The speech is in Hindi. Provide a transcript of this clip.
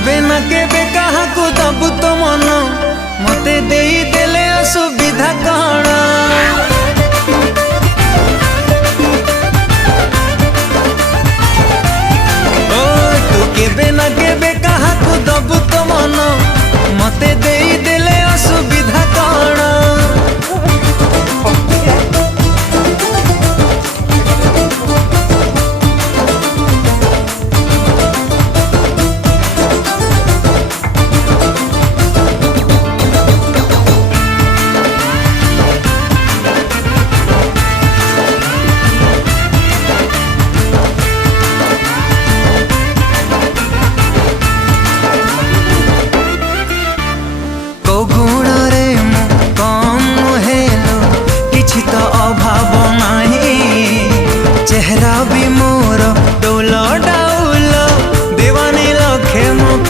केबे ना केबे कहा को दबु तो मन मते देई देले असु